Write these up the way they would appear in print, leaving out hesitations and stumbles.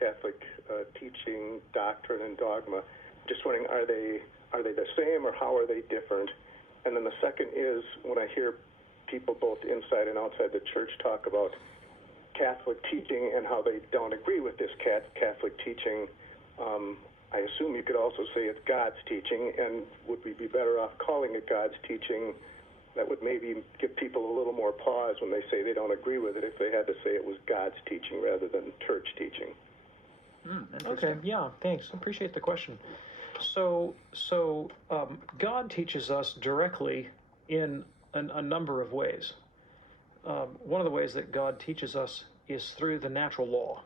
Catholic teaching, doctrine, and dogma. Just wondering, are they the same, or how are they different? And then the second is, when I hear people both inside and outside the church talk about Catholic teaching and how they don't agree with this Catholic teaching, I assume you could also say it's God's teaching, and would we be better off calling it God's teaching? That would maybe give people a little more pause when they say they don't agree with it, if they had to say it was God's teaching rather than church teaching. Okay, yeah, thanks. Appreciate the question. So God teaches us directly in a number of ways. One of the ways that God teaches us is through the natural law,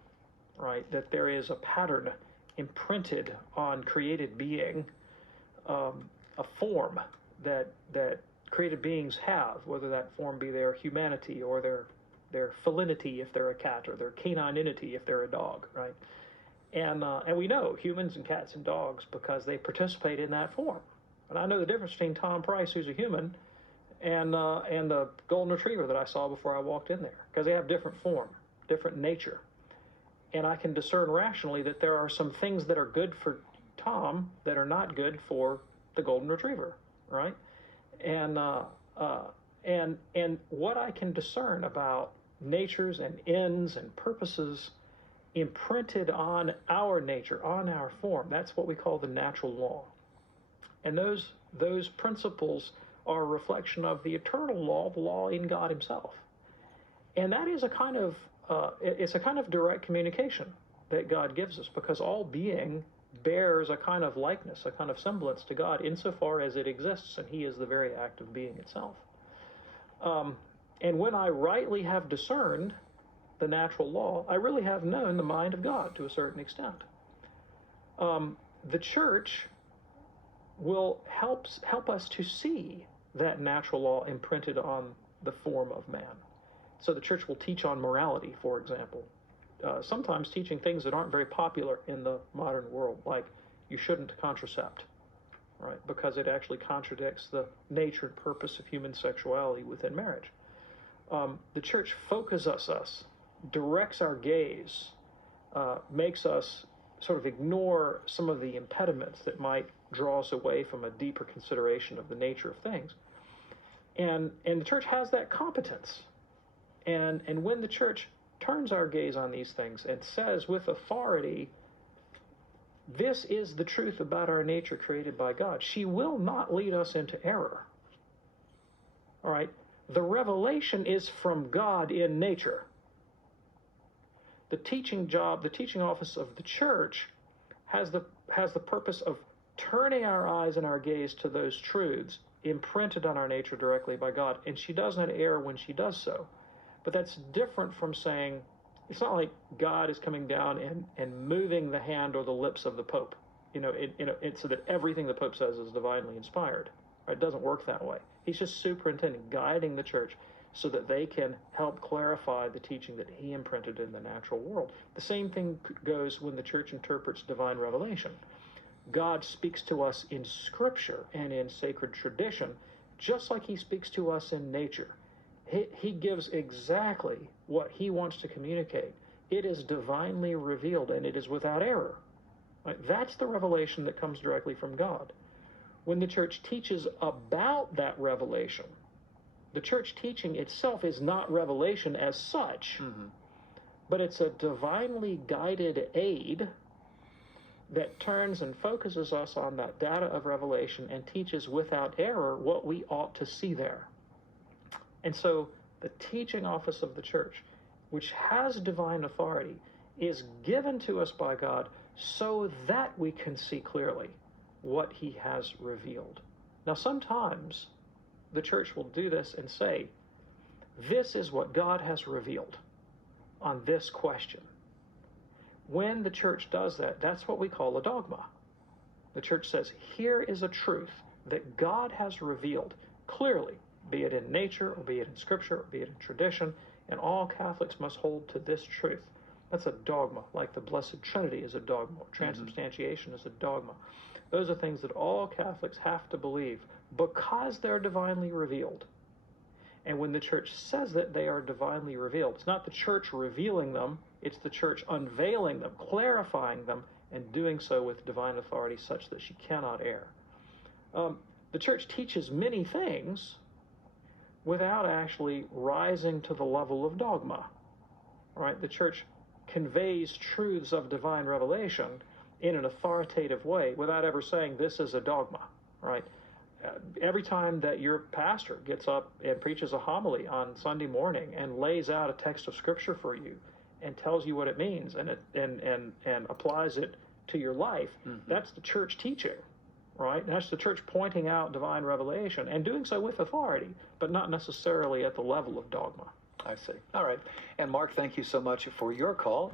right? That there is a pattern imprinted on created being, a form that created beings have, whether that form be their humanity or their felinity if they're a cat, or their canininity if they're a dog, right? And we know humans and cats and dogs because they participate in that form. And I know the difference between Tom Price, who's a human, and the golden retriever that I saw before I walked in there, because they have different form, different nature. And I can discern rationally that there are some things that are good for Tom that are not good for the golden retriever, right? And what I can discern about natures and ends and purposes imprinted on our nature, on our form, that's what we call the natural law. And those principles are a reflection of the eternal law, the law in God himself. And that is a kind of direct communication that God gives us, because all being bears a kind of likeness, a kind of semblance to God insofar as it exists, and he is the very act of being itself. And when I rightly have discerned the natural law, I really have known the mind of God to a certain extent. The church will help us to see that natural law imprinted on the form of man. So the church will teach on morality, for example, sometimes teaching things that aren't very popular in the modern world, like you shouldn't contracept, right? Because it actually contradicts the nature and purpose of human sexuality within marriage. The church focuses us, directs our gaze, makes us sort of ignore some of the impediments that might draw us away from a deeper consideration of the nature of things. And the church has that competence. And when the church turns our gaze on these things and says with authority, this is the truth about our nature created by God, she will not lead us into error. All right? The revelation is from God in nature. The teaching office of the church has the purpose of turning our eyes and our gaze to those truths imprinted on our nature directly by God. And she does not err when she does so. But that's different from saying, it's not like God is coming down and moving the hand or the lips of the Pope, so that everything the Pope says is divinely inspired. Right? It doesn't work that way. He's just superintending, guiding the church so that they can help clarify the teaching that he imprinted in the natural world. The same thing goes when the church interprets divine revelation. God speaks to us in Scripture and in sacred tradition, just like he speaks to us in nature. He gives exactly what he wants to communicate. It is divinely revealed, and it is without error. Right? That's the revelation that comes directly from God. When the church teaches about that revelation, the church teaching itself is not revelation as such, but it's a divinely guided aid that turns and focuses us on that data of revelation and teaches without error what we ought to see there. And so the teaching office of the church, which has divine authority, is given to us by God so that we can see clearly what he has revealed. Now, sometimes the church will do this and say, this is what God has revealed on this question. When the church does that, that's what we call a dogma. The church says, here is a truth that God has revealed clearly, be it in nature, or be it in Scripture, or be it in tradition, and all Catholics must hold to this truth. That's a dogma, like the Blessed Trinity is a dogma, transubstantiation is a dogma. Those are things that all Catholics have to believe because they're divinely revealed. And when the church says that they are divinely revealed, it's not the church revealing them, It's the church unveiling them, clarifying them, and doing so with divine authority such that she cannot err. The church teaches many things without actually rising to the level of dogma. Right? The church conveys truths of divine revelation in an authoritative way without ever saying this is a dogma. Right? Every time that your pastor gets up and preaches a homily on Sunday morning and lays out a text of Scripture for you and tells you what it means and applies it to your life, that's the church teaching, right? That's the church pointing out divine revelation and doing so with authority, but not necessarily at the level of dogma. I see. All right. And Mark, thank you so much for your call.